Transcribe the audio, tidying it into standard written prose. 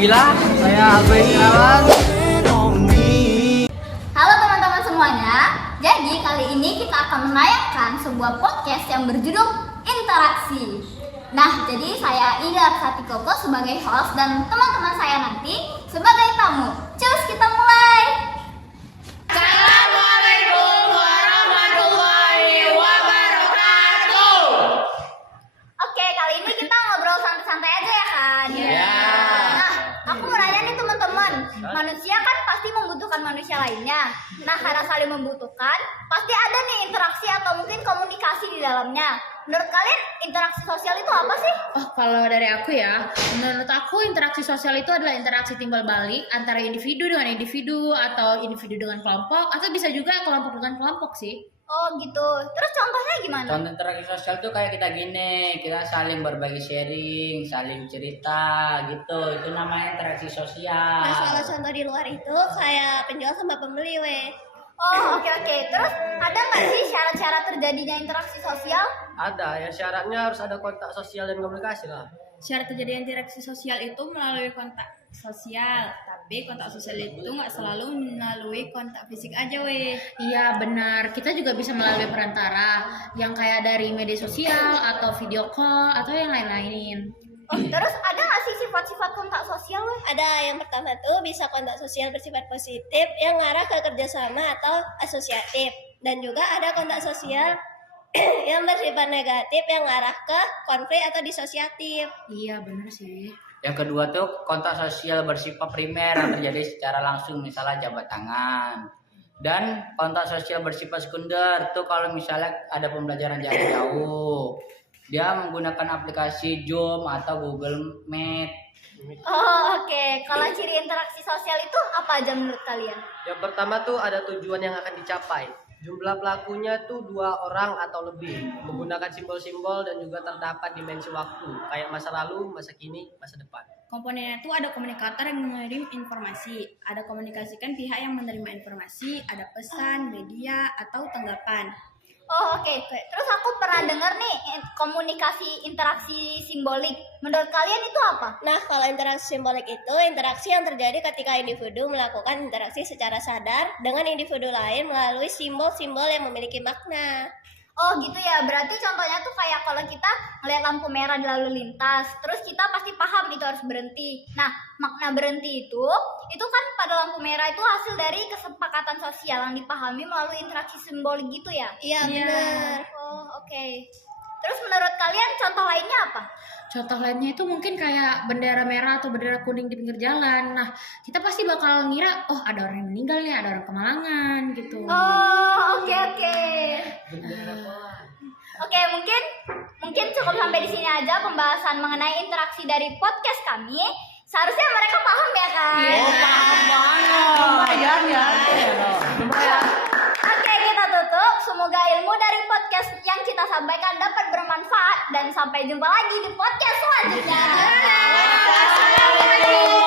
Saya Abai Irawan. Halo teman-teman semuanya. Jadi kali ini kita akan menayangkan sebuah podcast yang berjudul Interaksi. Nah, jadi saya Ida Arsati Koko sebagai host dan teman-teman saya nanti sebagai tamu. Cus, kita mulai. Assalamualaikum warahmatullahi wabarakatuh. Oke, kali ini kita ngobrol santai-santai aja ya kan? Iya. Nah, aku mau nanya nih teman-teman. Manusia kan pasti membutuhkan manusia lainnya. Nah, karena saling membutuhkan, pasti ada nih interaksi atau mungkin komunikasi di dalamnya. Menurut kalian interaksi sosial itu apa sih? Oh, kalau dari aku ya, menurut aku interaksi sosial itu adalah interaksi timbal balik antara individu dengan individu atau individu dengan kelompok atau bisa juga kelompok dengan kelompok sih. Oh gitu. Terus contohnya gimana? Contoh interaksi sosial tuh kayak kita gini, kita saling berbagi sharing, saling cerita gitu. Itu namanya interaksi sosial. Nah, kalau contoh di luar itu kayak penjual sama pembeli, weh. Oh, oke. Terus ada nggak sih syarat-syarat terjadinya interaksi sosial? Ada, ya syaratnya harus ada kontak sosial dan komunikasi lah. Syarat terjadi interaksi sosial itu melalui kontak sosial, tapi kontak sosial itu nggak selalu melalui kontak fisik aja weh. Iya benar, kita juga bisa melalui perantara yang kayak dari media sosial atau video call atau yang lain-lain. Oh, terus ada nggak sih sifat-sifat kontak sosial weh? Ada yang pertama tuh bisa kontak sosial bersifat positif yang mengarah ke kerjasama atau asosiatif. Dan juga ada kontak sosial yang bersifat negatif yang mengarah ke konflik atau disosiatif. Iya benar sih. Yang kedua tuh kontak sosial bersifat primer yang terjadi secara langsung, misalnya jabat tangan. Dan kontak sosial bersifat sekunder tuh kalau misalnya ada pembelajaran jarak jauh. Dia menggunakan aplikasi Zoom atau Google Meet. Oh, oke. Kalau ciri interaksi sosial itu apa aja menurut kalian? Yang pertama tuh ada tujuan yang akan dicapai. Jumlah pelakunya tuh 2 orang atau lebih, menggunakan simbol-simbol dan juga terdapat dimensi waktu, kayak masa lalu, masa kini, masa depan. Komponennya itu ada komunikator yang mengirim informasi, ada komunikasikan pihak yang menerima informasi, ada pesan, media, atau tanggapan. Oh, oke. Terus aku pernah dengar nih komunikasi interaksi simbolik. Menurut kalian itu apa? Nah, kalau interaksi simbolik itu interaksi yang terjadi ketika individu melakukan interaksi secara sadar dengan individu lain melalui simbol-simbol yang memiliki makna. Oh gitu ya, berarti contohnya tuh kayak kalau kita ngeliat lampu merah di lalu lintas, terus kita pasti paham itu harus berhenti. Nah, makna berhenti itu kan pada lampu merah itu hasil dari kesepakatan sosial yang dipahami melalui interaksi simbolik gitu ya? Iya, benar. Oh, oke. Terus menurut kalian contoh lainnya apa? Contoh lainnya itu mungkin kayak bendera merah atau bendera kuning di pinggir jalan. Nah, kita pasti bakal ngira, oh ada orang yang meninggal nih, ada orang kemalangan gitu. Oh, oke. Oke, mungkin cukup sampai di sini aja pembahasan mengenai interaksi dari podcast kami. Seharusnya mereka paham ya kan? Lumayan ya. Oke, kita tutup. Semoga ilmu dari podcast yang kita sampaikan dapat bermanfaat dan sampai jumpa lagi di podcast selanjutnya. Assalamualaikum.